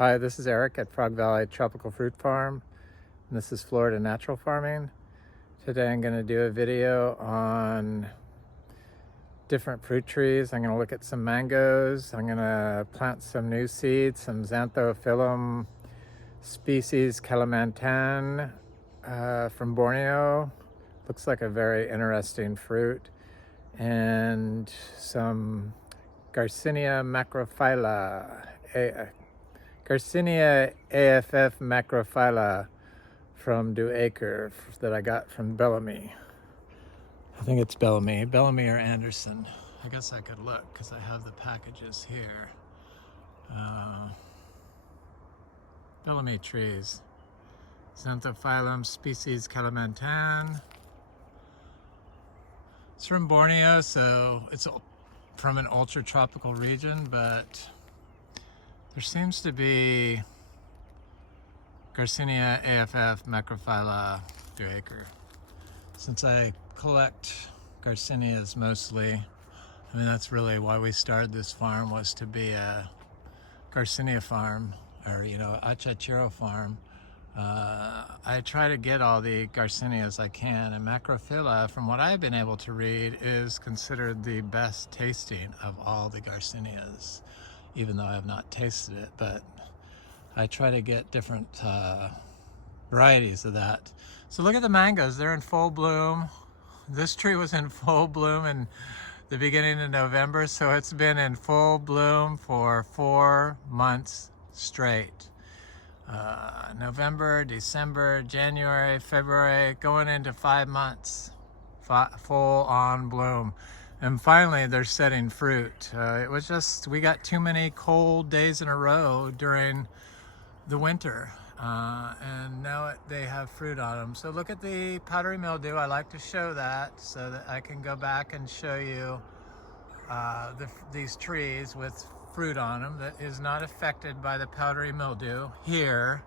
Hi, this is Eric at Frog Valley Tropical Fruit Farm, and this is Florida Natural Farming. Today I'm going to do a video on different fruit trees. I'm going to look at some mangoes. I'm going to plant some new seeds, some Xanthophyllum species Kalimantan from Borneo. Looks like a very interesting fruit. And some Garcinia macrophylla. Garcinia AFF macrophylla from Acre that I got from Bellamy. I think it's Bellamy or Anderson. I guess I could look because I have the packages here. Bellamy trees. Xanthophyllum species Kalimantan. It's from Borneo, so it's from an ultra-tropical region, but there seems to be Garcinia AFF macrophylla Acre. Since I collect Garcinias mostly, I mean that's really why we started this farm, was to be a Garcinia farm, or Achachachairu farm. I try to get all the Garcinias I can, and macrophylla, from what I've been able to read, is considered the best tasting of all the Garcinias, even though I have not tasted it. But I try to get different varieties of that. So look at the mangoes, they're in full bloom. This tree was in full bloom in the beginning of November, so it's been in full bloom for 4 months straight. November, December, January, February, going into 5 months, full on bloom. And finally they're setting fruit. It was just, we got too many cold days in a row during the winter, and now they have fruit on them. So look at the powdery mildew. I like to show that so that I can go back and show you these trees with fruit on them that is not affected by the powdery mildew. Here,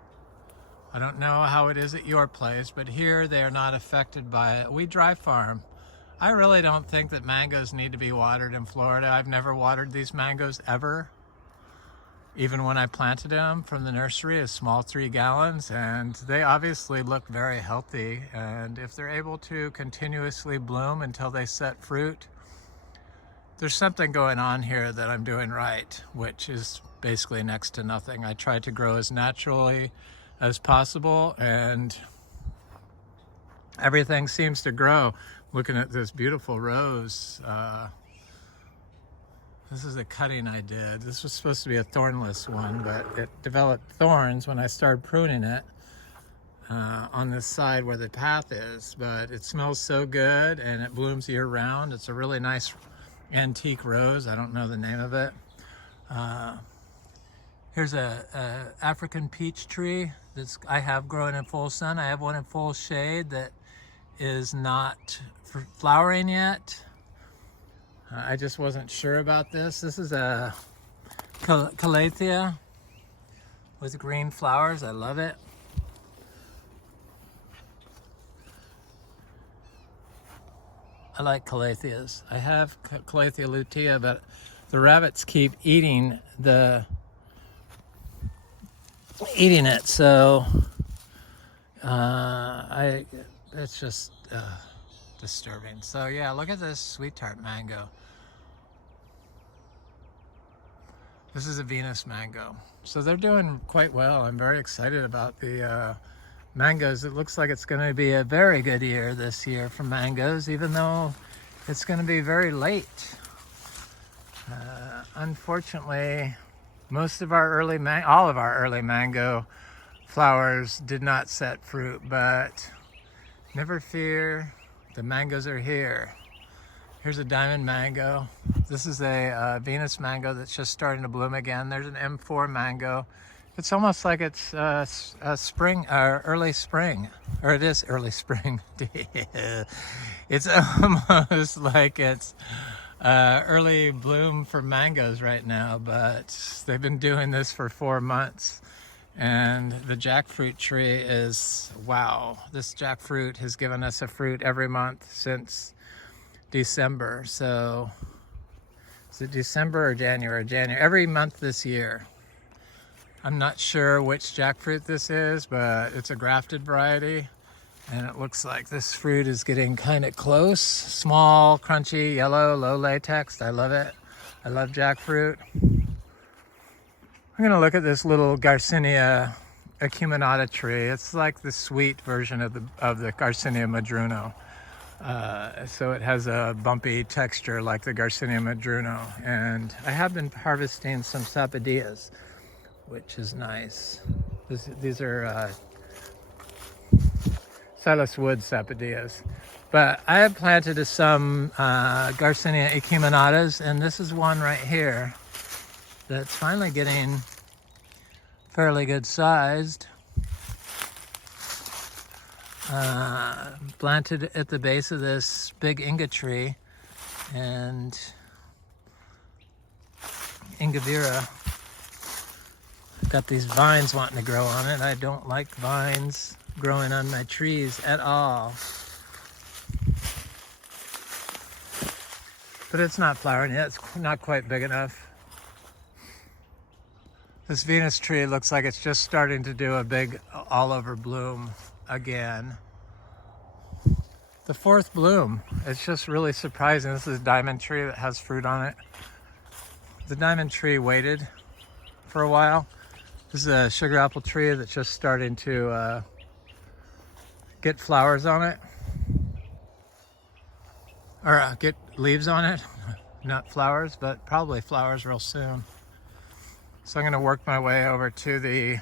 I don't know how it is at your place, but here they are not affected by it. We dry farm. I really don't think that mangoes need to be watered in Florida. I've never watered these mangoes ever, even when I planted them from the nursery, a small 3 gallons, and they obviously look very healthy. And if they're able to continuously bloom until they set fruit, there's something going on here that I'm doing right, which is basically next to nothing. I try to grow as naturally as possible, and everything seems to grow. Looking at this beautiful rose, this is a cutting I did. This was supposed to be a thornless one, but it developed thorns when I started pruning it on this side where the path is. But it smells so good, and it blooms year round. It's a really nice antique rose. I don't know the name of it. Here's a African peach tree that I have growing in full sun. I have one in full shade that is not flowering yet. I just wasn't sure about this. This is a Calathea with green flowers. I love it. I like Calatheas. I have Calathea lutea, but the rabbits keep eating it, so it's just disturbing. So yeah, look at this sweet tart mango. This is a Venus mango. So they're doing quite well. I'm very excited about the mangoes. It looks like it's going to be a very good year this year for mangoes, even though it's going to be very late. Unfortunately, most of our all of our early mango flowers did not set fruit, but never fear, the mangoes are here. Here's a diamond mango. This is a Venus mango that's just starting to bloom again. There's an M4 mango. It's almost like it's spring, early spring, or it is early spring. It's almost like it's early bloom for mangoes right now, but they've been doing this for 4 months. And the jackfruit tree is, wow, this jackfruit has given us a fruit every month since December. So is it December or January? January, every month this year. I'm not sure which jackfruit this is, but it's a grafted variety. And it looks like this fruit is getting kind of close. Small, crunchy, yellow, low latex. I love it. I love jackfruit. I'm gonna look at this little Garcinia acuminata tree. It's like the sweet version of the Garcinia madruno. So it has a bumpy texture like the Garcinia madruno. And I have been harvesting some sapodillas, which is nice. These are Silas Wood sapodillas. But I have planted some Garcinia acuminatas, and this is one right here that's finally getting fairly good sized. Planted at the base of this big Inga tree, and Ingavira. Got these vines wanting to grow on it. I don't like vines growing on my trees at all. But it's not flowering yet. It's not quite big enough. This Venus tree looks like it's just starting to do a big all-over bloom again. The fourth bloom. It's just really surprising. This is a diamond tree that has fruit on it. The diamond tree waited for a while. This is a sugar apple tree that's just starting to get flowers on it. Or get leaves on it. Not flowers, but probably flowers real soon. So I'm going to work my way over to the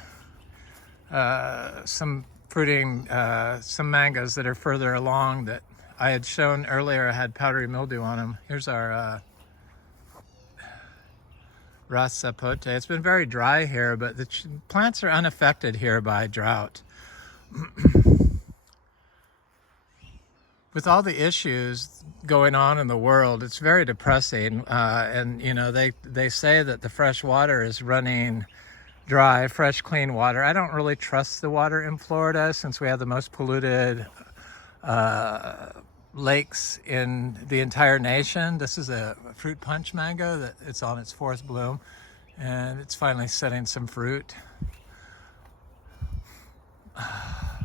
some mangoes that are further along that I had shown earlier. I had powdery mildew on them. Here's our Ras Zapote. It's been very dry here, but the plants are unaffected here by drought. With all the issues going on in the world, it's very depressing. And you know, they say that the fresh water is running dry, fresh, clean water. I don't really trust the water in Florida since we have the most polluted lakes in the entire nation. This is a fruit punch mango that it's on its fourth bloom, and it's finally setting some fruit.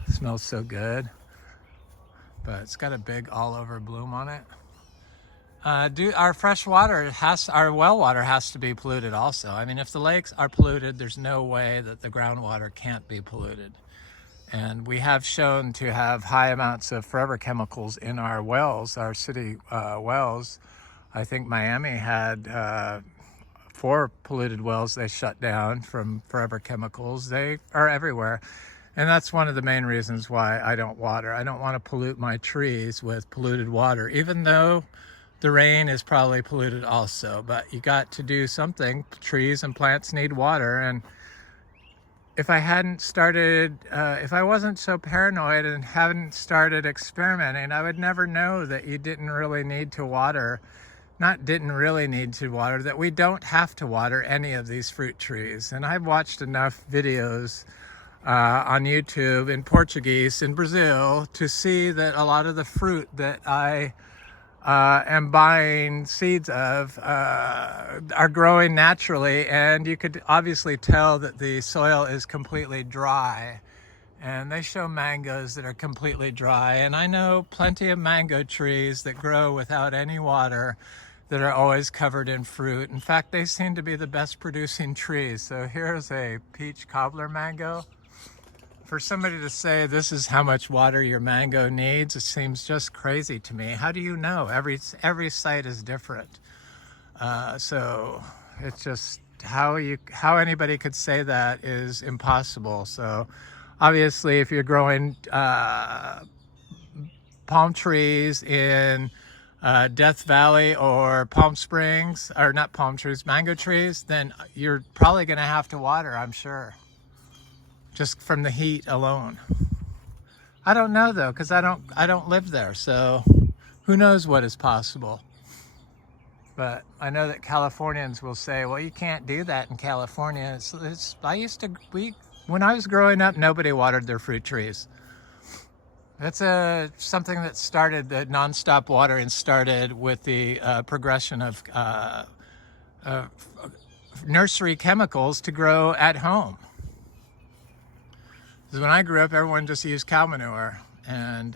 Smells so good. But it's got a big all-over bloom on it. Our fresh water our well water has to be polluted also. I mean, if the lakes are polluted, there's no way that the groundwater can't be polluted. And we have shown to have high amounts of forever chemicals in our wells, our city wells. I think Miami had 4 polluted wells they shut down from forever chemicals. They are everywhere. And that's one of the main reasons why I don't water. I don't want to pollute my trees with polluted water, even though the rain is probably polluted also. But you got to do something. Trees and plants need water. And if I hadn't started, if I wasn't so paranoid and hadn't started experimenting, I would never know that you didn't really need to water. Not didn't really need to water, that we don't have to water any of these fruit trees. And I've watched enough videos on YouTube in Portuguese in Brazil to see that a lot of the fruit that I am buying seeds of are growing naturally, and you could obviously tell that the soil is completely dry. And they show mangoes that are completely dry, and I know plenty of mango trees that grow without any water that are always covered in fruit. In fact, they seem to be the best producing trees. So here's a peach cobbler mango. For somebody to say this is how much water your mango needs, it seems just crazy to me. How do you know? Every site is different. So it's just how anybody could say that is impossible. So obviously, if you're growing palm trees in Death Valley or Palm Springs, or not palm trees, mango trees, then you're probably going to have to water, I'm sure. Just from the heat alone. I don't know though, because I don't live there, so who knows what is possible. But I know that Californians will say, well, you can't do that in California. When I was growing up, nobody watered their fruit trees. That's something that started, the nonstop watering started with the progression of nursery chemicals to grow at home. Because when I grew up, everyone just used cow manure, and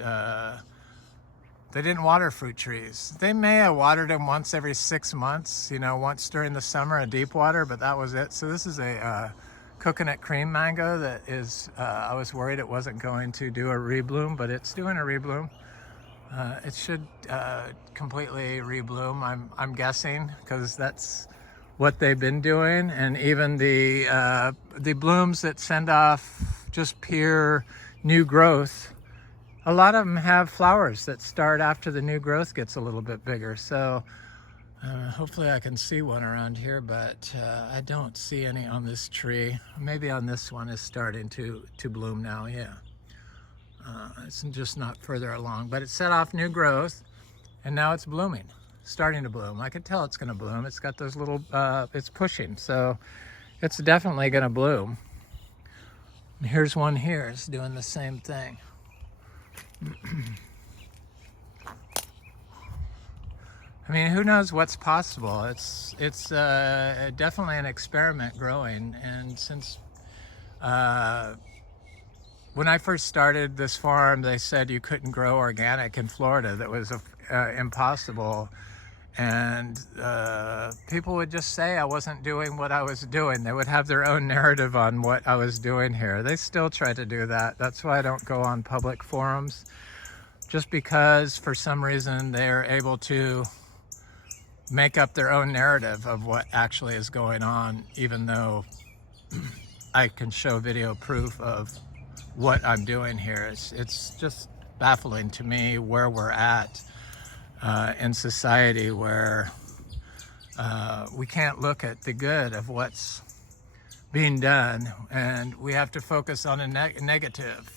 they didn't water fruit trees. They may have watered them once every 6 months, you know, once during the summer, a deep water, but that was it. So this is a coconut cream mango that is, I was worried it wasn't going to do a rebloom, but it's doing a rebloom. It should completely rebloom, I'm guessing, because that's what they've been doing. And even the blooms that send off just pure new growth, a lot of them have flowers that start after the new growth gets a little bit bigger. So hopefully I can see one around here, but I don't see any on this tree. Maybe on this one is starting to bloom now, yeah. It's just not further along, but it set off new growth, and now it's blooming, starting to bloom. I could tell it's going to bloom. It's got those little, it's pushing, so it's definitely going to bloom. And here's one here. It's doing the same thing. I mean, who knows what's possible? It's definitely an experiment growing, and since when I first started this farm, they said you couldn't grow organic in Florida. That was impossible. And people would just say I wasn't doing what I was doing. They would have their own narrative on what I was doing here. They still try to do that. That's why I don't go on public forums, just because for some reason they're able to make up their own narrative of what actually is going on, even though I can show video proof of what I'm doing here. It's just baffling to me where we're at in society, where we can't look at the good of what's being done, and we have to focus on a negative,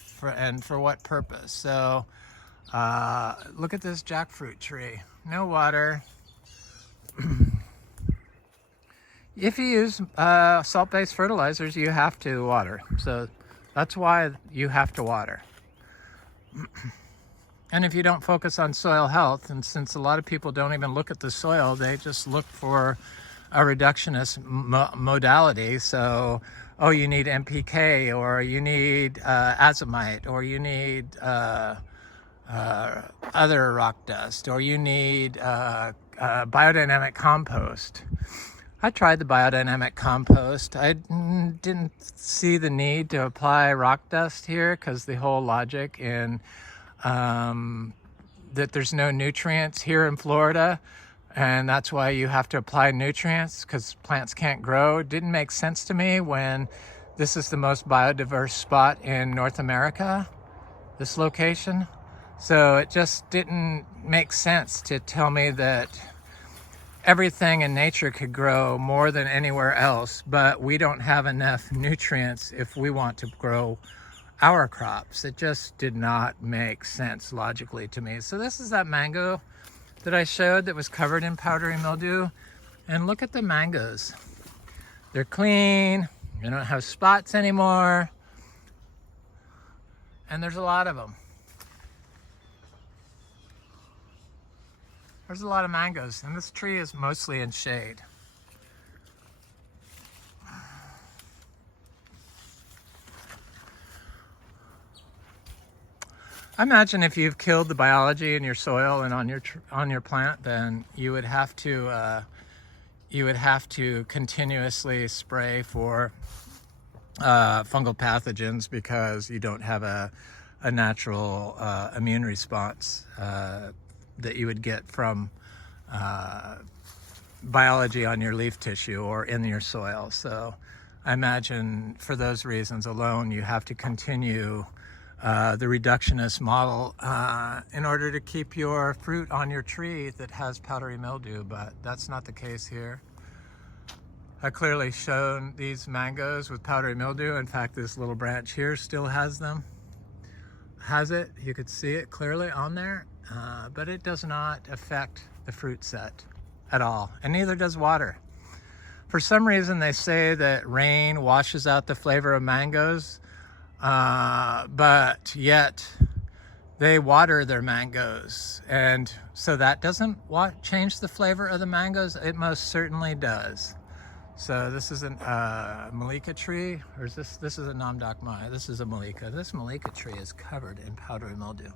for what purpose? So look at this jackfruit tree. No water. If you use salt-based fertilizers, you have to water. So that's why you have to water. And if you don't focus on soil health, and since a lot of people don't even look at the soil, they just look for a reductionist modality. So, oh, you need NPK, or you need azomite, or you need other rock dust, or you need biodynamic compost. I tried the biodynamic compost. I didn't see the need to apply rock dust here, because the whole logic in that there's no nutrients here in Florida, and that's why you have to apply nutrients, because plants can't grow. It didn't make sense to me when this is the most biodiverse spot in North America, this location. So it just didn't make sense to tell me that everything in nature could grow more than anywhere else, but we don't have enough nutrients if we want to grow our crops. It just did not make sense logically to me. So this is that mango that I showed that was covered in powdery mildew, and look at the mangoes. They're clean, they don't have spots anymore, and there's a lot of them. There's a lot of mangoes, and this tree is mostly in shade. I imagine if you've killed the biology in your soil and on your plant, then you would have to continuously spray for fungal pathogens, because you don't have a natural immune response that you would get from biology on your leaf tissue or in your soil. So I imagine for those reasons alone, you have to continue the reductionist model in order to keep your fruit on your tree that has powdery mildew, but that's not the case here. I clearly shown these mangoes with powdery mildew. In fact, this little branch here still has them. You could see it clearly on there, but it does not affect the fruit set at all, and neither does water. For some reason, they say that rain washes out the flavor of mangoes, but yet they water their mangoes, and so that doesn't change the flavor of the mangoes. It most certainly does. So this is an Malika tree, or is this is a Namdak Mai. This is a Malika. This Malika tree is covered in powdery mildew.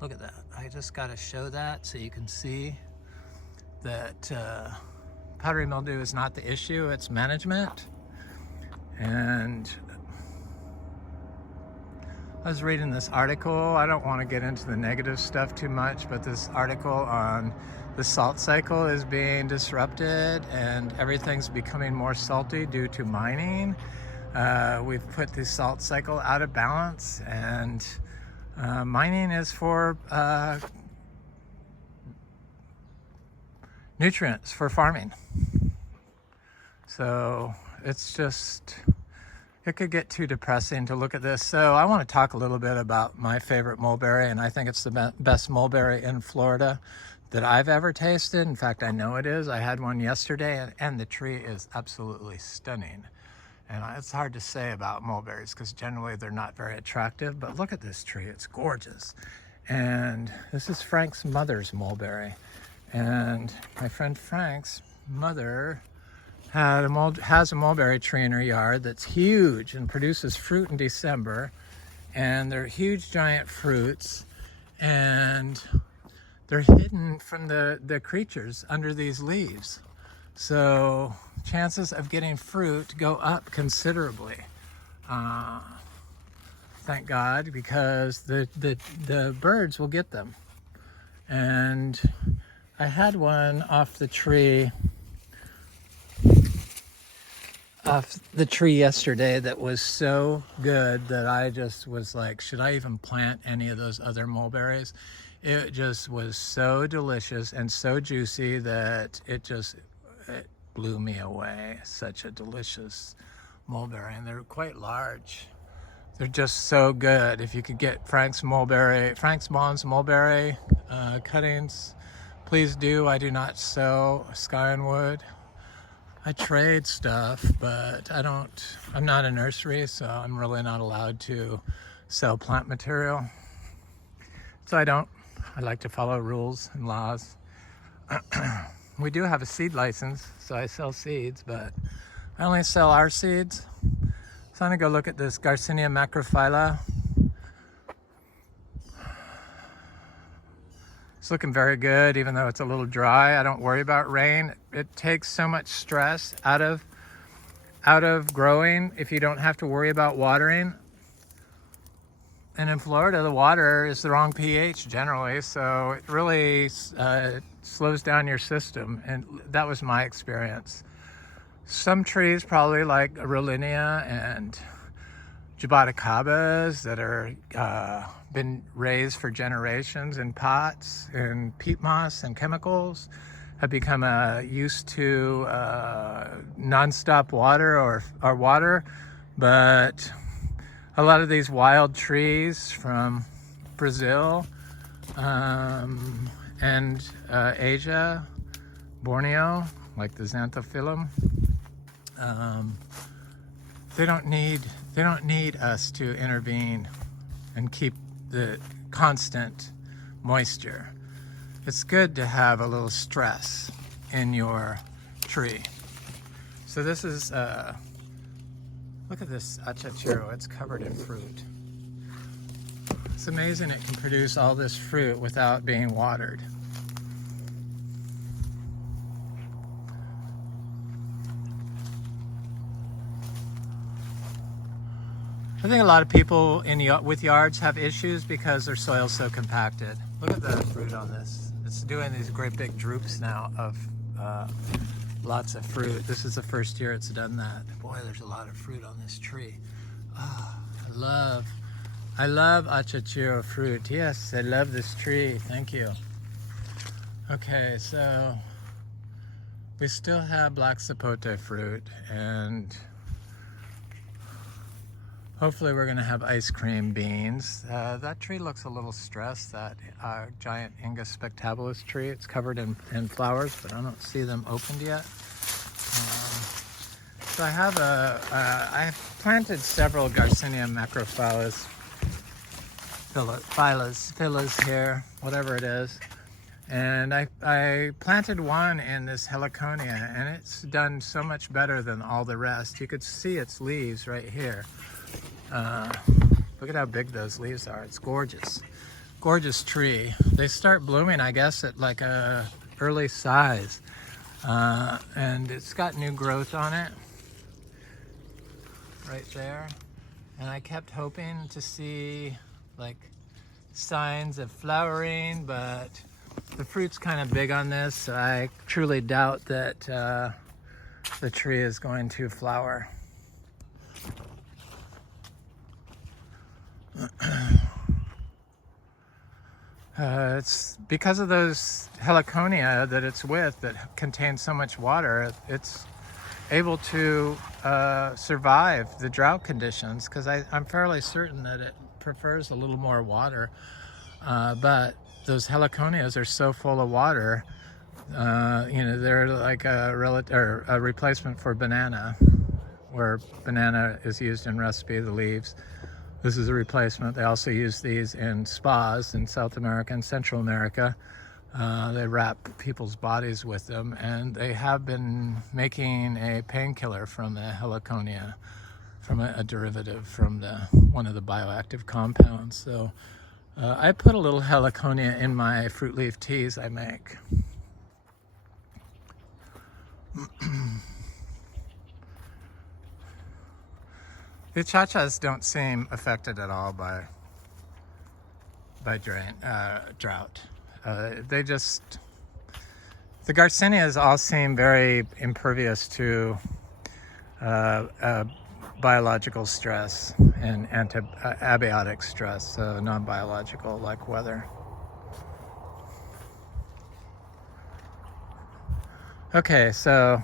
Look at that. I just got to show that so you can see that powdery mildew is not the issue, it's management. And I was reading this article. I don't want to get into the negative stuff too much, but this article on the salt cycle is being disrupted and everything's becoming more salty due to mining. We've put the salt cycle out of balance, and mining is for nutrients for farming. So it's just, it could get too depressing to look at this. So I want to talk a little bit about my favorite mulberry, and I think it's the best mulberry in Florida that I've ever tasted. In fact, I know it is. I had one yesterday, and the tree is absolutely stunning. And it's hard to say about mulberries because generally they're not very attractive, but look at this tree, it's gorgeous. And this is Frank's mother's mulberry. And my friend Frank's mother has a mulberry tree in her yard that's huge and produces fruit in December. And they're huge, giant fruits. And they're hidden from the creatures under these leaves. So chances of getting fruit go up considerably. Thank God, because the birds will get them. And I had one off the tree yesterday that was so good that I just was like, should I even plant any of those other mulberries? It just was so delicious and so juicy that it blew me away. Such a delicious mulberry, and they're quite large. They're just so good. If you could get Frank's mom's mulberry cuttings, please do. I do not sell skywood. I trade stuff, but I'm not a nursery, so I'm really not allowed to sell plant material. So I like to follow rules and laws. We do have a seed license, so I sell seeds, but I only sell our seeds. So I'm gonna go look at this Garcinia macrophylla. It's looking very good, even though it's a little dry. I don't worry about rain. It takes so much stress out of growing if you don't have to worry about watering. And in Florida, the water is the wrong pH generally, so it really slows down your system, and that was my experience. Some trees, probably like Rollinia and Jaboticabas, that are been raised for generations in pots and peat moss and chemicals, have become used to nonstop water or water, but a lot of these wild trees from Brazil and Asia, Borneo, like the Xanthophyllum, they don't need us to intervene and keep the constant moisture. It's good to have a little stress in your tree. So this is look at this Achachairu, it's covered in fruit. It's amazing it can produce all this fruit without being watered. I think a lot of people with yards have issues because their soil's so compacted. Look at the fruit on this. It's doing these great big droops now of lots of fruit. This is the first year it's done that. Boy, there's a lot of fruit on this tree. Oh, I love Achachairu fruit. Yes, I love this tree. Thank you. Okay, so we still have black sapote fruit, and hopefully we're gonna have ice cream beans. That tree looks a little stressed, that giant Ingus spectabilis tree. It's covered in flowers, but I don't see them opened yet. So I have I've planted several Garcinia macrophylla phyllas here, whatever it is. And I planted one in this heliconia, and it's done so much better than all the rest. You could see its leaves right here. Look at how big those leaves are. It's gorgeous. Gorgeous tree. They start blooming, I guess, at like a early size. And it's got new growth on it right there. And I kept hoping to see like signs of flowering, but the fruit's kind of big on this. So I truly doubt that the tree is going to flower. It's because of those heliconia that it's with that contains so much water, it's able to survive the drought conditions, because I'm fairly certain that it prefers a little more water. But those heliconias are so full of water, they're like a replacement for banana, where banana is used in recipe, the leaves. This is a replacement. They also use these in spas in South America and Central America. They wrap people's bodies with them, and they have been making a painkiller from the heliconia, from a derivative from one of the bioactive compounds. So I put a little heliconia in my fruit leaf teas I make. The achachas don't seem affected at all by drought. The Garcinias all seem very impervious to biological stress and abiotic stress, so non-biological like weather. Okay, so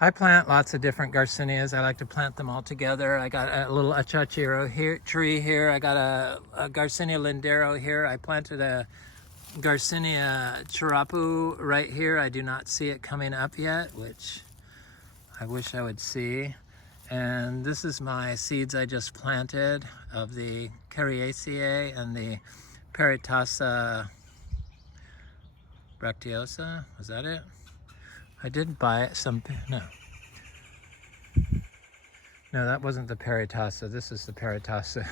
I plant lots of different Garcinias. I like to plant them all together. I got a little Achachachairu tree here. I got a Garcinia lindero here. I planted a Garcinia chirapu right here. I do not see it coming up yet, which I wish I would see. And this is my seeds I just planted of the Cariaceae and the Peritassa bracteosa. Was that it? I did buy some, no, that wasn't the Peritassa. This is the Peritassa.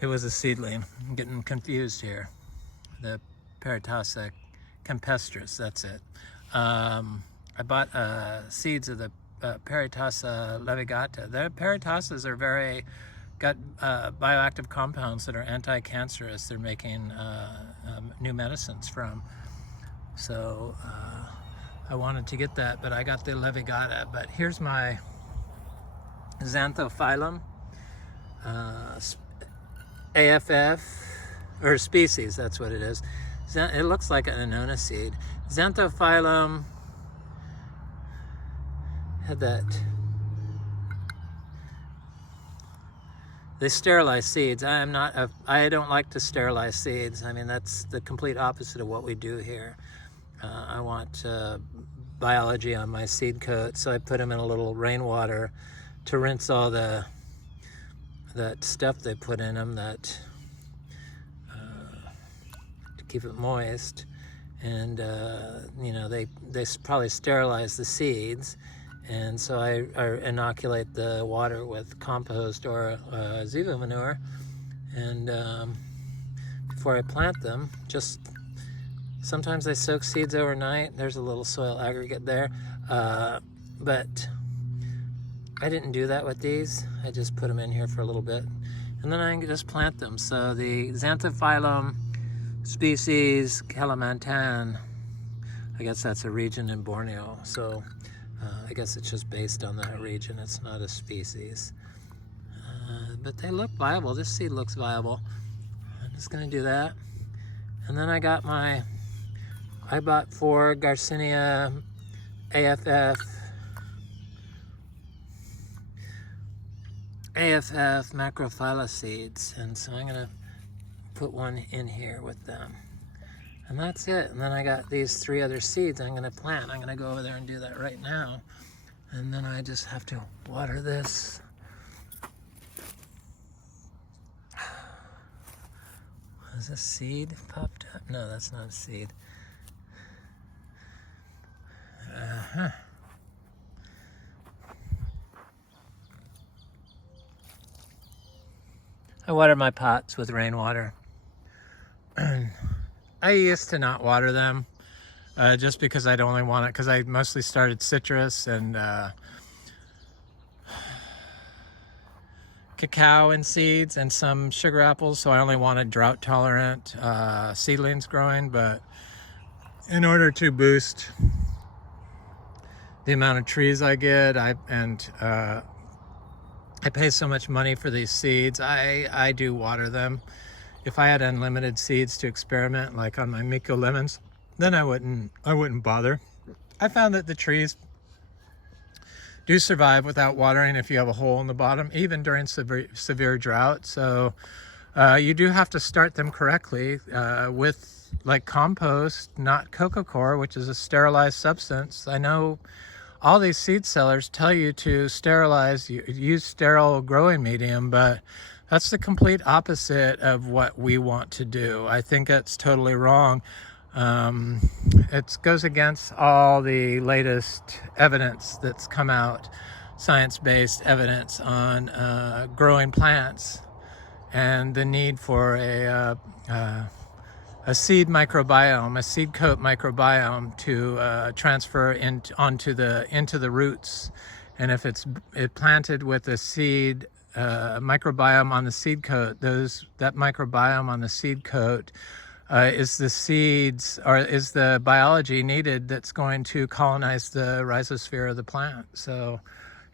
It was a seedling. I'm getting confused here. The Peritassa campestris, that's it. I bought seeds of the Peritassa levigata. The Peritassas are got bioactive compounds that are anti-cancerous. They're making new medicines from. So I wanted to get that, but I got the levigata. But here's my Xanthophyllum AFF, or species, that's what it is. It looks like an annona seed. Xanthophyllum had that. They sterilize seeds. I don't like to sterilize seeds. I mean, that's the complete opposite of what we do here. I want biology on my seed coat, so I put them in a little rainwater to rinse all that stuff they put in them to keep it moist. And they probably sterilize the seeds, and so I inoculate the water with compost or Ziva manure, and before I plant them, sometimes I soak seeds overnight. There's a little soil aggregate there, but I didn't do that with these. I just put them in here for a little bit, and then I can just plant them. So the Xanthophyllum species Kalimantan, I guess that's a region in Borneo. So I guess it's just based on that region. It's not a species. But they look viable. This seed looks viable. I'm just gonna do that. And then I bought 4 Garcinia AFF macrophylla seeds, and so I'm gonna put one in here with them, and that's it. And then I got these 3 other seeds I'm gonna plant. I'm gonna go over there and do that right now, and then I just have to water this. Is a seed popped up? No, that's not a seed. I water my pots with rainwater. I used to not water them just because I'd only want it, because I mostly started citrus and cacao and seeds and some sugar apples, so I only wanted drought tolerant seedlings growing. But in order to boost the amount of trees I get, I pay so much money for these seeds, I do water them. If I had unlimited seeds to experiment, like on my Miko lemons, then I wouldn't bother. I found that the trees do survive without watering if you have a hole in the bottom, even during severe drought. So you do have to start them correctly with like compost, not coco coir, which is a sterilized substance. I know all these seed sellers tell you to sterilize, use sterile growing medium, but that's the complete opposite of what we want to do. I think that's totally wrong. It goes against all the latest evidence that's come out, science-based evidence on growing plants and the need for a seed microbiome, a seed coat microbiome to transfer into the roots. And if it's planted with a seed microbiome on the seed coat, that microbiome on the seed coat is the biology needed that's going to colonize the rhizosphere of the plant. So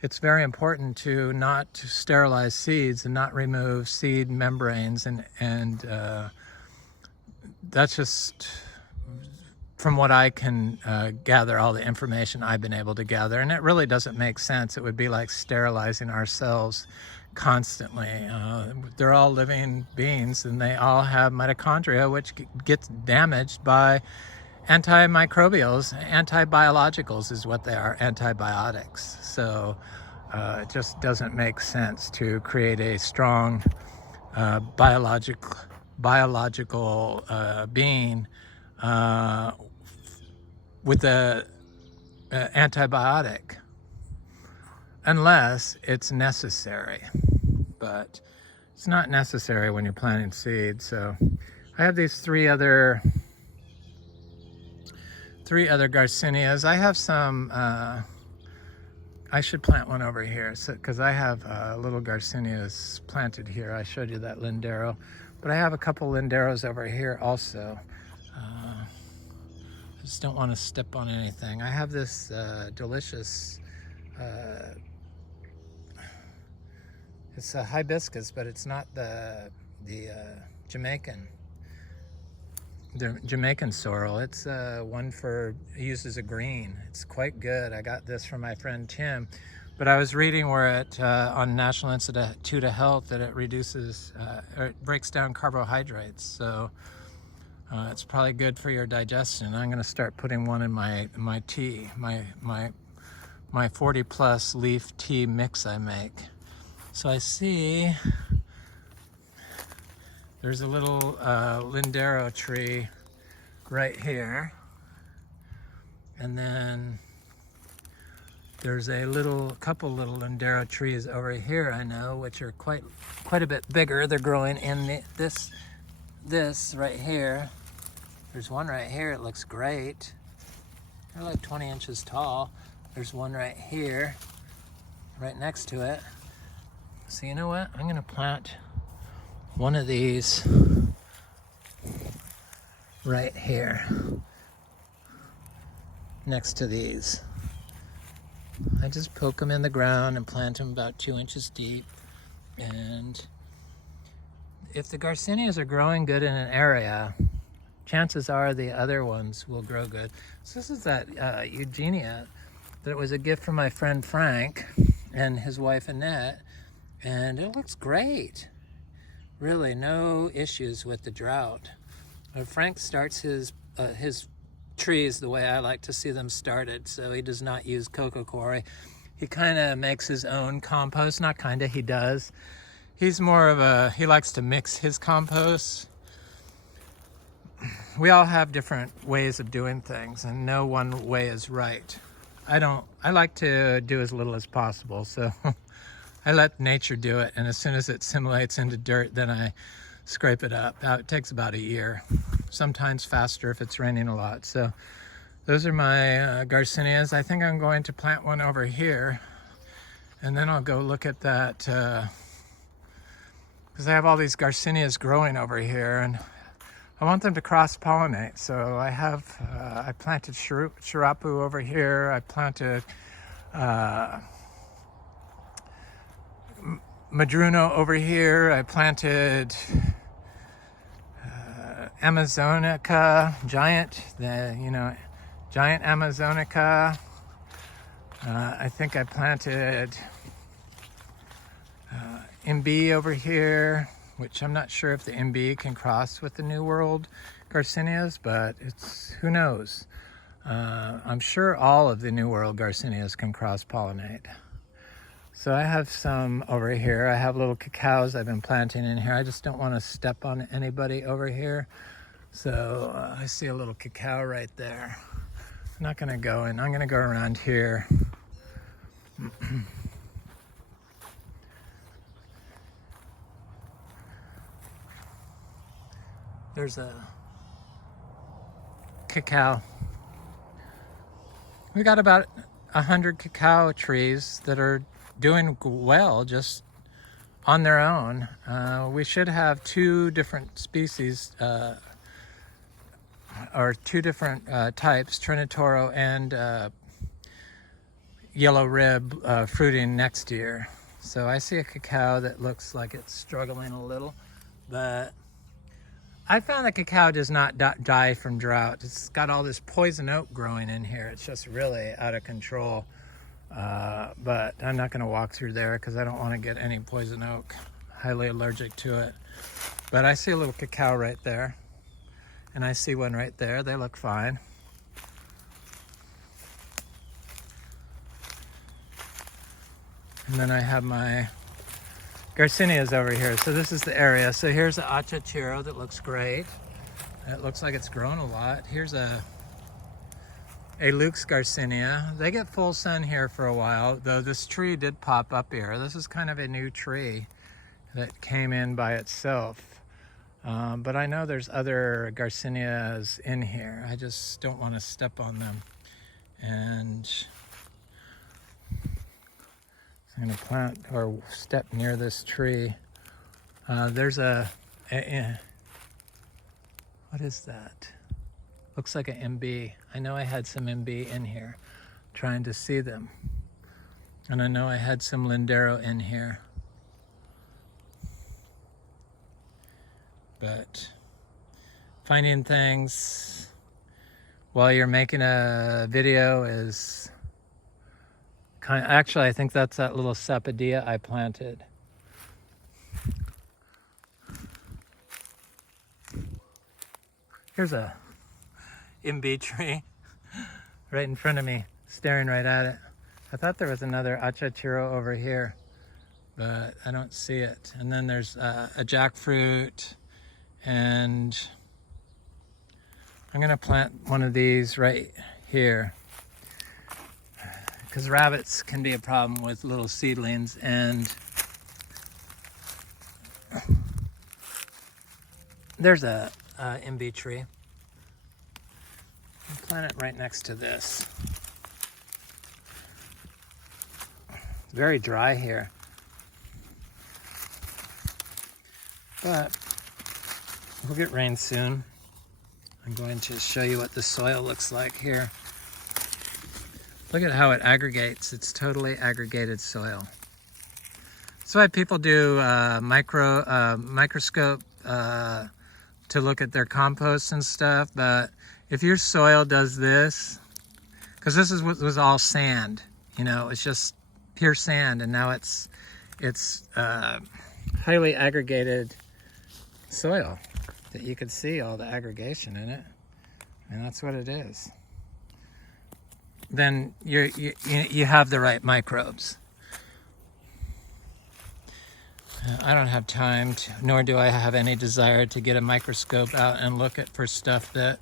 it's very important to not sterilize seeds and not remove seed membranes, and that's just from what I can gather, all the information I've been able to gather, and it really doesn't make sense. It would be like sterilizing ourselves constantly. They're all living beings, and they all have mitochondria, which gets damaged by antimicrobials. Antibiologicals is what they are, antibiotics. So it just doesn't make sense to create a strong biological being with a antibiotic, unless it's necessary. But it's not necessary when you're planting seeds. So I have these three other Garcinias. I have some, I should plant one over here, because I have little Garcinias planted here. I showed you that Lindero, but I have a couple Linderos over here also. I just don't want to step on anything. I have this delicious, it's a hibiscus, but it's not the Jamaican sorrel. It's one used as a green. It's quite good. I got this from my friend Tim, but I was reading where it on National Institute of Health that it reduces, or it breaks down carbohydrates. So it's probably good for your digestion. I'm going to start putting one in my tea, my 40+ leaf tea mix I make. So I see there's a little Lindero tree right here, and then there's a couple little Lindero trees over here, I know, which are quite a bit bigger. They're growing in this right here. There's one right here, it looks great. They're like 20 inches tall. There's one right here, right next to it. So you know what? I'm gonna plant one of these right here, next to these. I just poke them in the ground and plant them about 2 inches deep. And if the Garcinias are growing good in an area, chances are the other ones will grow good. So this is that Eugenia that was a gift from my friend Frank and his wife Annette, and it looks great. Really, no issues with the drought. Frank starts his trees the way I like to see them started, so he does not use coco coir. He kind of makes his own compost. Not kind of, he does. He's more of he likes to mix his compost. we all have different ways of doing things, and no one way is right. I like to do as little as possible, so I let nature do it, and as soon as it assimilates into dirt, then I scrape it up. It takes about a year, sometimes faster if it's raining a lot. So those are my Garcinias. I think I'm going to plant one over here, and then I'll go look at that, because I have all these Garcinias growing over here, and I want them to cross-pollinate. So I planted Shirapu over here. I planted Madruno over here. I planted Amazonica, giant Amazonica. I think I planted MB over here, which I'm not sure if the MB can cross with the New World Garcinias, but who knows. I'm sure all of the New World Garcinias can cross-pollinate. So I have some over here. I have little cacaos I've been planting in here. I just don't want to step on anybody over here. So I see a little cacao right there. I'm not going to go in. I'm going to go around here. There's a cacao. We got about 100 cacao trees that are doing well just on their own. We should have two different species, or two different types, Trinitoro and yellow rib, fruiting next year. So I see a cacao that looks like it's struggling a little, but I found that cacao does not die from drought. It's got all this poison oak growing in here. It's just really out of control. But I'm not going to walk through there because I don't want to get any poison oak. Highly allergic to it. But I see a little cacao right there. And I see one right there. They look fine. And then I have my Garcinias over here. So this is the area. So here's the Achachairu that looks great. It looks like it's grown a lot. Here's a Luke's Garcinia. They get full sun here for a while, though this tree did pop up here. This is kind of a new tree that came in by itself. But I know there's other Garcinias in here. I just don't want to step on them. And I'm going to plant or step near this tree. There's what is that? Looks like an MB. I know I had some MB in here, trying to see them. And I know I had some Lindero in here. But finding things while you're making a video is actually, I think that's that little Sapodilla I planted. Here's a MB tree right in front of me, staring right at it. I thought there was another Achachairu over here, but I don't see it. And then there's a jackfruit, and I'm gonna plant one of these right here, because rabbits can be a problem with little seedlings. And there's a MB tree. I'll plant it right next to this. It's very dry here, but we'll get rain soon. I'm going to show you what the soil looks like here. Look at how it aggregates. It's totally aggregated soil. That's why people do microscope to look at their compost and stuff. But if your soil does this, because this was all sand, it's just pure sand, and now it's highly aggregated soil that you can see all the aggregation in it, and that's what it is. Then you have the right microbes. I don't have time to, nor do I have any desire to get a microscope out and look at for stuff that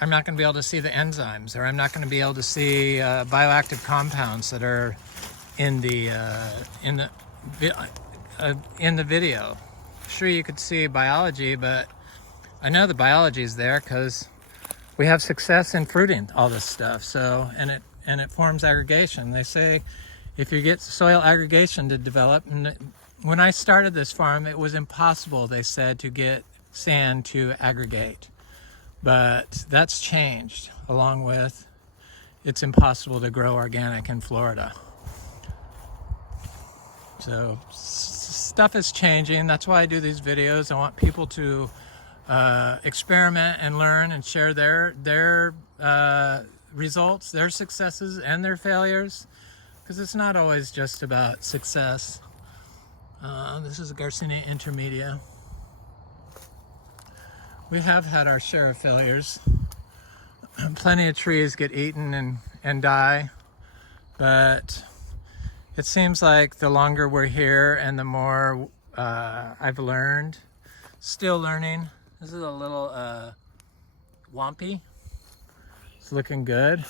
I'm not going to be able to see the enzymes, or I'm not going to be able to see bioactive compounds that are in the video. Sure, you could see biology, but I know the biology is there because we have success in fruiting all this stuff. So, and it forms aggregation. They say if you get soil aggregation to develop, and when I started this farm, it was impossible, they said, to get sand to aggregate. But that's changed, along with it's impossible to grow organic in Florida. So stuff is changing. That's why I do these videos. I want people to experiment and learn and share their results, their successes and their failures, because it's not always just about success. This is a Garcinia intermedia. We have had our share of failures. Plenty of trees get eaten and die, but it seems like the longer we're here and the more I've learned, still learning. This is a little wampy. It's looking good.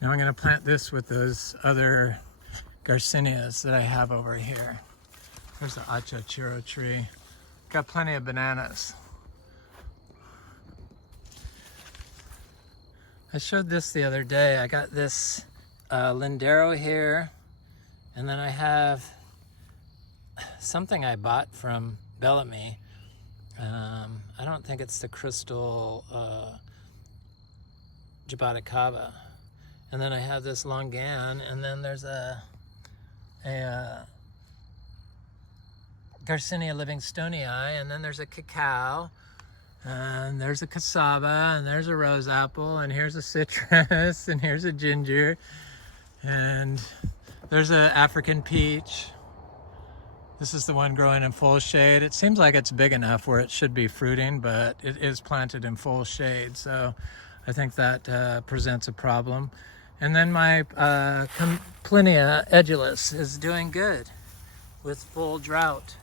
Now I'm going to plant this with those other Garcinias that I have over here. There's the Achachairu tree. Got plenty of bananas. I showed this the other day. I got this Lindero here, and then I have something I bought from Bellamy. I don't think it's the crystal Jaboticaba. And then I have this Longan, and then there's a Garcinia Livingstonii, and then there's a cacao, and there's a cassava, and there's a rose apple, and here's a citrus, and here's a ginger, and there's an African peach. This is the one growing in full shade. It seems like it's big enough where it should be fruiting, but it is planted in full shade, so I think that presents a problem. And then my Plinia edulis is doing good with full drought.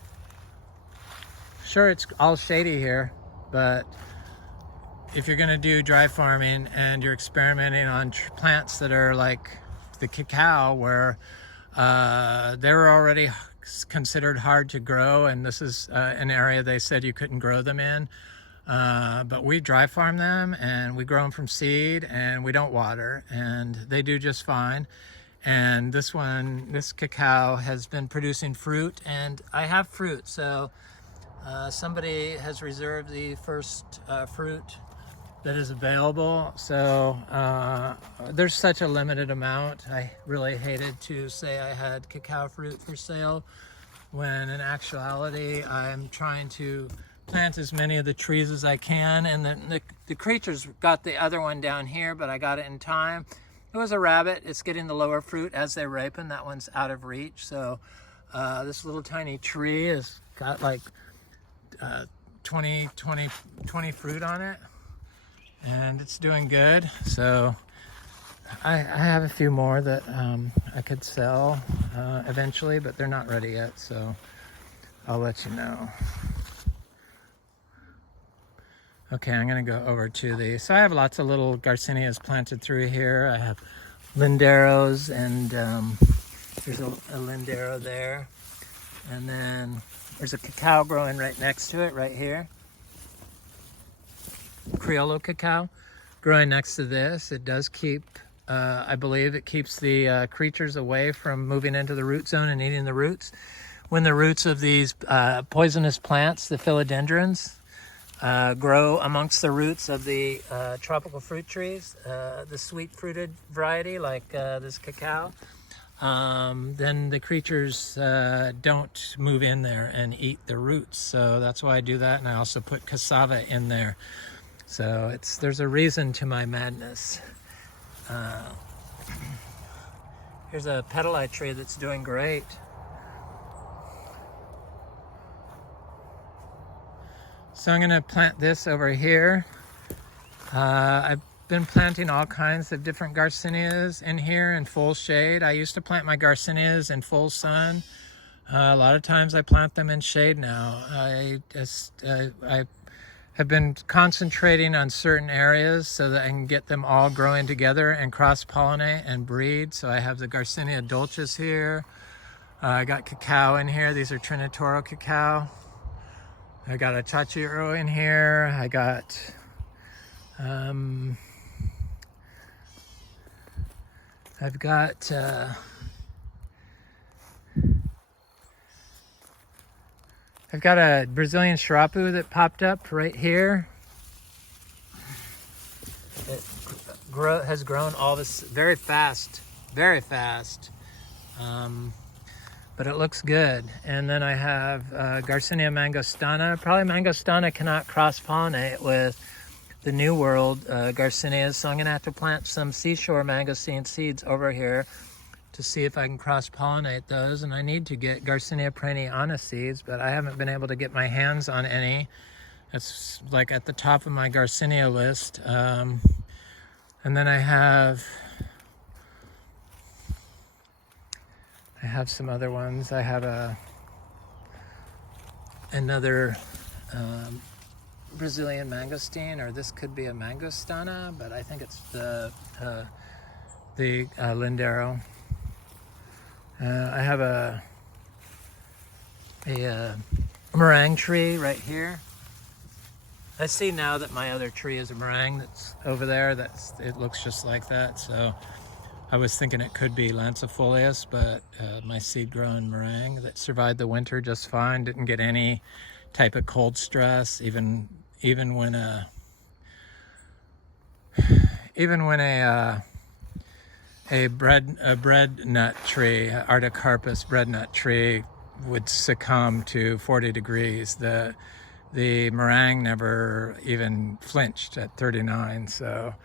Sure, it's all shady here, but if you're going to do dry farming and you're experimenting on plants that are like the cacao, where they're already considered hard to grow, and this is an area they said you couldn't grow them in, but we dry farm them and we grow them from seed, and we don't water, and they do just fine. And this cacao has been producing fruit, and I have fruit, so somebody has reserved the first fruit that is available. So there's such a limited amount. I really hated to say I had cacao fruit for sale, when in actuality I'm trying to plant as many of the trees as I can. And the creatures got the other one down here, but I got it in time. It was a rabbit. It's getting the lower fruit as they ripen. That one's out of reach. So this little tiny tree has got like 20 fruit on it, and it's doing good. So I have a few more that I could sell eventually, but they're not ready yet, so I'll let you know. Okay, I'm gonna go over to the, so I have lots of little Garcinias planted through here. I have Linderos, and there's a Lindero there. And then there's a cacao growing right next to it, right here. Criollo cacao growing next to this. It does keep, I believe it keeps the creatures away from moving into the root zone and eating the roots. When the roots of these poisonous plants, the philodendrons, grow amongst the roots of the tropical fruit trees, the sweet fruited variety like this cacao, then the creatures don't move in there and eat the roots. So that's why I do that, and I also put cassava in there. So there's a reason to my madness. Here's a petalite tree that's doing great. So I'm going to plant this over here. I been planting all kinds of different Garcinias in here in full shade. I used to plant my Garcinias in full sun. A lot of times I plant them in shade now. I have been concentrating on certain areas so that I can get them all growing together and cross-pollinate and breed. So I have the Garcinia dulcis here. I got cacao in here. These are Trinitoro cacao. I got Achachachairu in here. I got I've got a Brazilian Shirapu that popped up right here. It has grown all this very fast, but it looks good. And then I have Garcinia mangostana. Probably mangostana cannot cross-pollinate with the New World Garcinias, so I'm gonna have to plant some seashore mangosteen seeds over here to see if I can cross-pollinate those. And I need to get Garcinia praeniana seeds, but I haven't been able to get my hands on any. That's like at the top of my Garcinia list. And then I have some other ones. I have another Brazilian mangosteen, or this could be a mangostana, but I think it's the Lindero. I have a meringue tree right here. I see now that my other tree is a meringue that's over there. It looks just like that. So I was thinking it could be Xanthophyllum, but my seed-grown meringue that survived the winter just fine. Didn't get any type of cold stress, even when a bread nut tree, Artocarpus bread nut tree, would succumb to 40 degrees. The meringue never even flinched at 39, so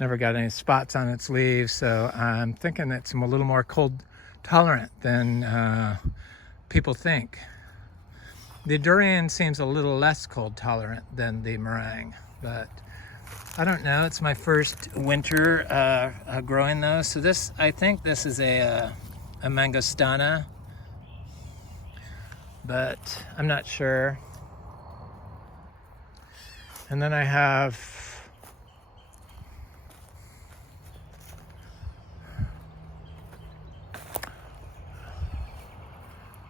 never got any spots on its leaves. So I'm thinking it's a little more cold tolerant than people think. The durian seems a little less cold tolerant than the meringue, but I don't know. It's my first winter growing those. So I think this is a mangostana, but I'm not sure. And then I have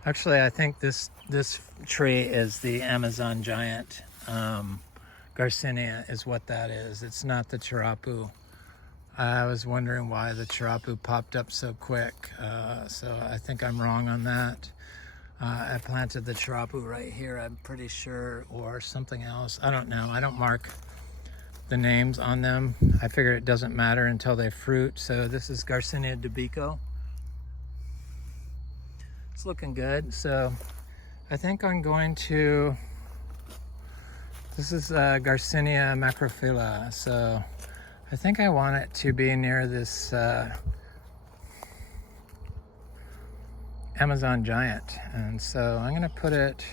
actually, I think this tree is the Amazon giant. Garcinia is what that is. It's not the Chirapu. I was wondering why the Chirapu popped up so quick. So I think I'm wrong on that. I planted the Chirapu right here, I'm pretty sure, or something else. I don't know. I don't mark the names on them. I figure it doesn't matter until they fruit. So this is Garcinia debico. It's looking good. So I think I'm going to, this is Garcinia macrophylla. So I think I want it to be near this Amazon giant. And so I'm gonna put it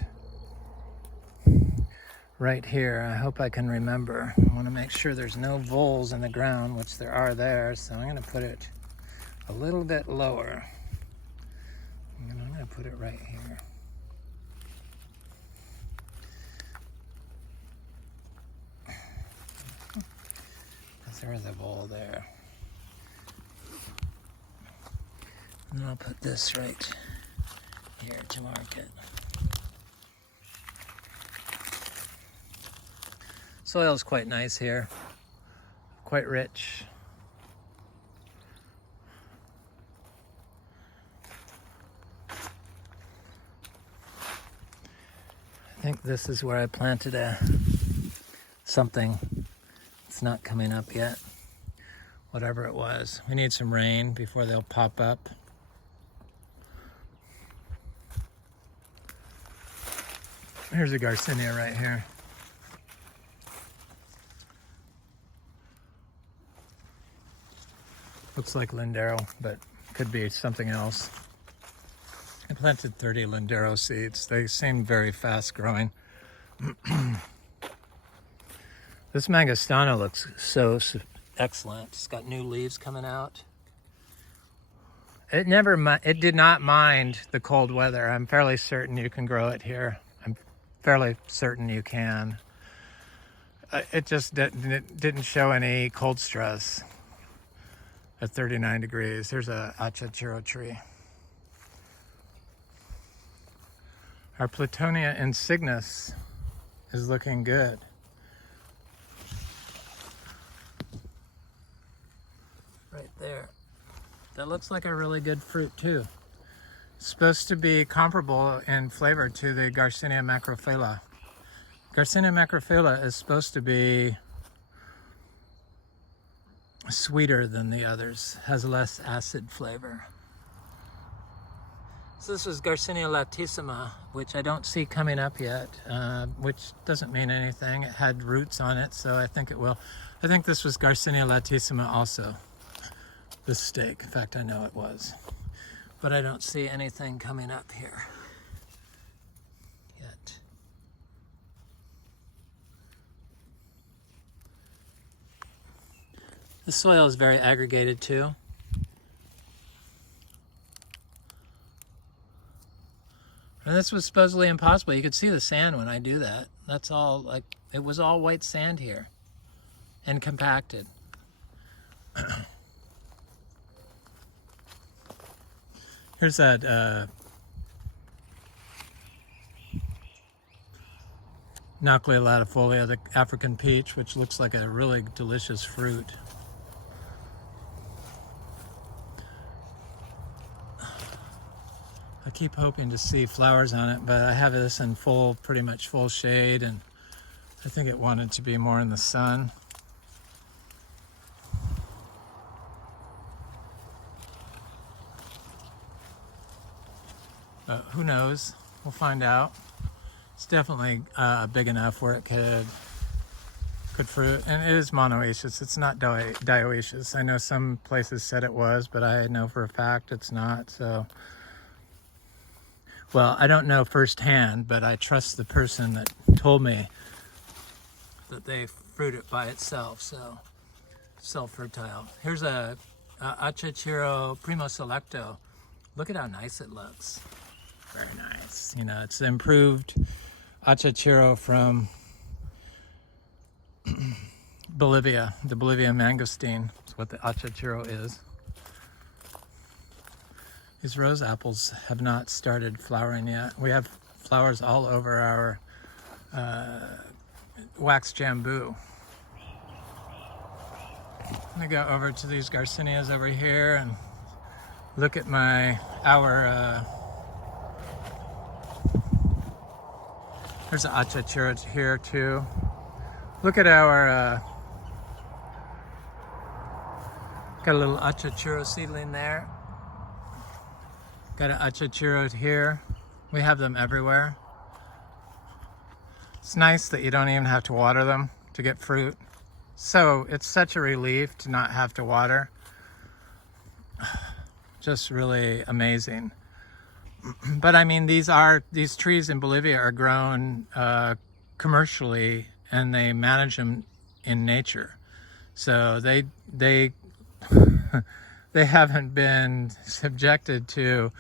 right here. I hope I can remember. I wanna make sure there's no voles in the ground, which there are there. So I'm gonna put it a little bit lower. And I'm gonna put it right here. There's a vole there. And I'll put this right here to mark it. Soil is quite nice here, quite rich. I think this is where I planted something. It's not coming up yet, whatever it was. We need some rain before they'll pop up. Here's a Garcinia right here. Looks like Lindero, but could be something else. I planted 30 Lindero seeds. They seem very fast growing. This mangostana looks so excellent. It's got new leaves coming out. It did not mind the cold weather. I'm fairly certain you can grow it here. I'm fairly certain you can. It just didn't show any cold stress at 39 degrees. Here's a Achachairu tree. Our Platonia insignis is looking good. Right there. That looks like a really good fruit too. It's supposed to be comparable in flavor to the Garcinia macrophylla. Garcinia macrophylla is supposed to be sweeter than the others, has less acid flavor. So this is Garcinia latissima, which I don't see coming up yet, which doesn't mean anything. It had roots on it, so I think it will. I think this was Garcinia latissima also. This stake, in fact, I know it was. But I don't see anything coming up here yet. The soil is very aggregated too. And this was supposedly impossible. You could see the sand when I do that. That's all, like, it was all white sand here and compacted. Here's that Nauclea latifolia, the African peach, which looks like a really delicious fruit. I keep hoping to see flowers on it, but I have this in pretty much full shade, and I think it wanted to be more in the sun. But who knows? We'll find out. It's definitely big enough where it could fruit, and it is monoecious. It's not dioecious. I know some places said it was, but I know for a fact it's not. So, well, I don't know firsthand, but I trust the person that told me that they fruit it by itself. So, self-fertile. Here's a Achachairu primo selecto. Look at how nice it looks. Very nice. You know, it's improved Achachairu from Bolivia. The Bolivian mangosteen is what the Achachairu is. These rose apples have not started flowering yet. We have flowers all over our wax jambu. Let me go over to these Garcinias over here and look at there's an Achachairu here too. Look at our, got a little Achachairu seedling there. Got an Achachairu here. We have them everywhere. It's nice that you don't even have to water them to get fruit. So it's such a relief to not have to water. Just really amazing. But I mean, these trees in Bolivia are grown commercially, and they manage them in nature. So they they haven't been subjected to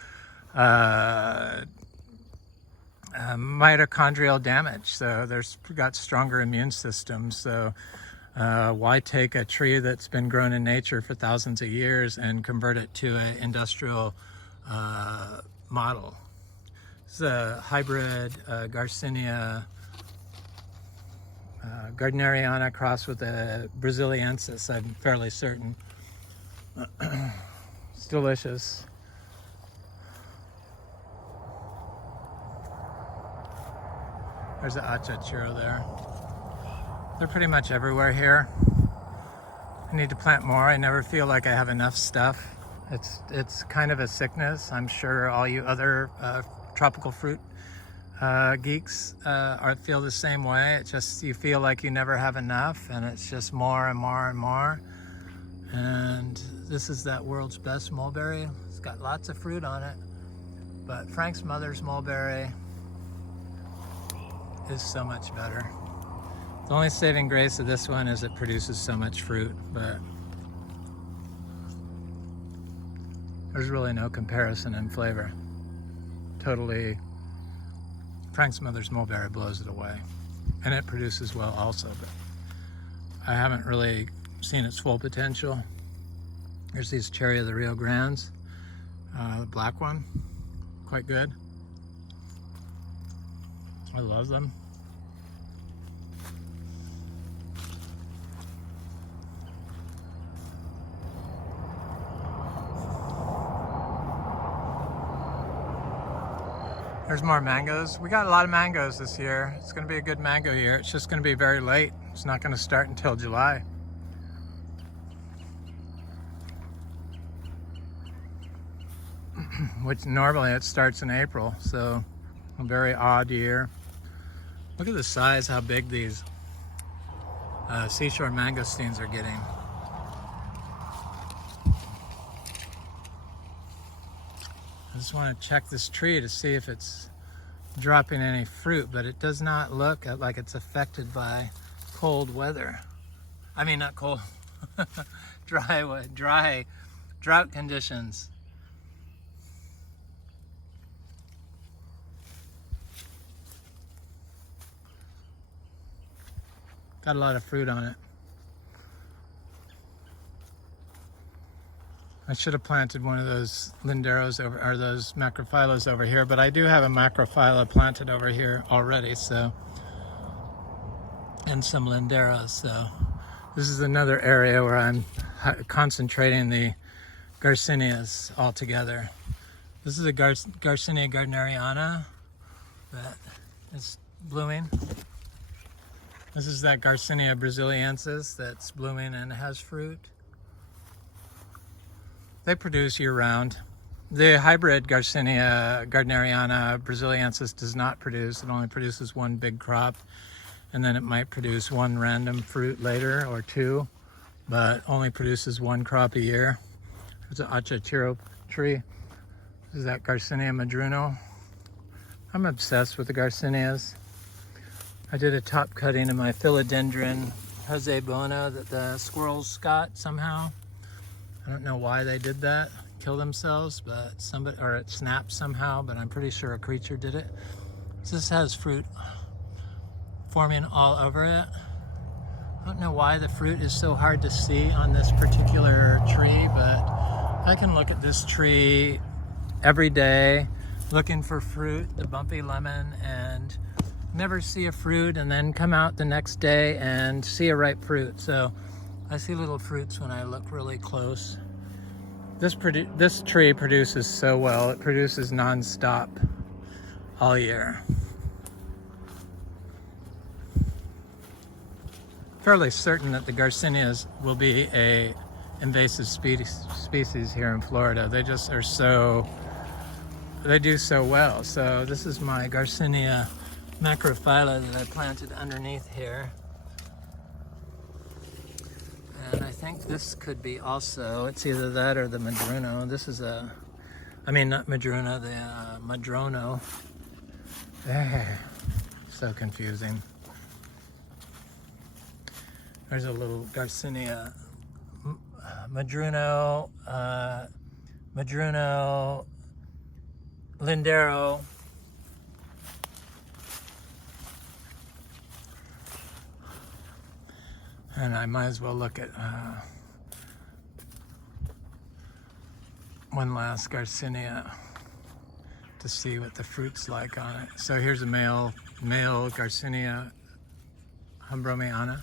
mitochondrial damage. So they've got stronger immune systems. So why take a tree that's been grown in nature for thousands of years and convert it to an industrial model? It's a hybrid Garcinia gardneriana crossed with a Braziliensis, I'm fairly certain. It's delicious. There's the Achachairu there. They're pretty much everywhere here. I need to plant more. I never feel like I have enough stuff. It's kind of a sickness. I'm sure all you other tropical fruit geeks feel the same way. It's just, you feel like you never have enough, and it's just more and more and more. And this is that world's best mulberry. It's got lots of fruit on it, but Frank's mother's mulberry is so much better. The only saving grace of this one is it produces so much fruit, but there's really no comparison in flavor. Totally, Frank's Mother's Mulberry blows it away. And it produces well also, but I haven't really seen its full potential. There's these Cherry of the Rio Grandes, the black one, quite good. I love them. There's more mangoes. We got a lot of mangoes this year. It's going to be a good mango year. It's just going to be very late. It's not going to start until July. Which normally it starts in April, so a very odd year. Look at the size, how big these seashore mangosteens are getting. I just want to check this tree to see if it's dropping any fruit, but it does not look like it's affected by cold weather. I mean, not cold, dry drought conditions. Got a lot of fruit on it. I should have planted one of those linderos over, or those macrophyllas over here, but I do have a macrophylla planted over here already, so, and some linderos, so this is another area where I'm concentrating the Garcinias all together. This is a Garcinia gardneriana that is blooming. This is that Garcinia brasiliensis that's blooming and has fruit. They produce year-round. The hybrid Garcinia gardneriana brasiliensis does not produce. It only produces one big crop, and then it might produce one random fruit later or two, but only produces one crop a year. There's an Achachairu tree. This is that Garcinia madruno. I'm obsessed with the Garcinias. I did a top cutting of my philodendron Jose Bono that the squirrels got somehow. I don't know why they did that, kill themselves, but somebody, or it snapped somehow, but I'm pretty sure a creature did it. This has fruit forming all over it. I don't know why the fruit is so hard to see on this particular tree, but I can look at this tree every day looking for fruit, the bumpy lemon, and never see a fruit, and then come out the next day and see a ripe fruit. So I see little fruits when I look really close. This tree produces so well. It produces non-stop all year. Fairly certain that the Garcinias will be a invasive species here in Florida. They just are so, they do so well. So this is my Garcinia macrophylla that I planted underneath here. And I think this could be also, it's either that or the madruno. This is a, I mean not madruno, the madrono. So confusing. There's a little Garcinia madruno, madruno, lindero. And I might as well look at one last Garcinia to see what the fruit's like on it. So here's a male Garcinia humbromiana.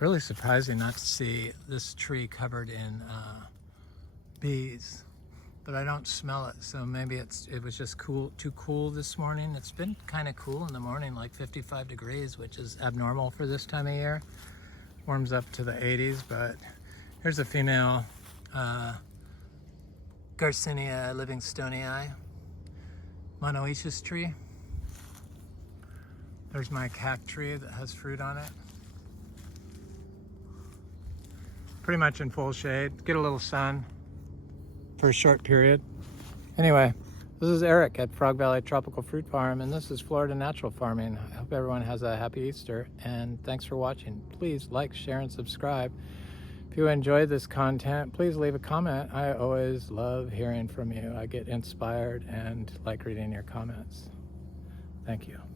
Really surprising not to see this tree covered in bees. But I don't smell it, so maybe it was just too cool this morning. It's been kind of cool in the morning, like 55 degrees, which is abnormal for this time of year. Warms up to the 80s, but here's a female Garcinia livingstonii monoecious tree. There's my cac tree that has fruit on it. pretty much in full shade. Get a little sun for a short period. Anyway, this is Eric at Frog Valley Tropical Fruit Farm, and this is Florida Natural Farming. I hope everyone has a happy Easter, and thanks for watching. Please like, share, and subscribe. If you enjoyed this content, please leave a comment. I always love hearing from you. I get inspired and like reading your comments. Thank you.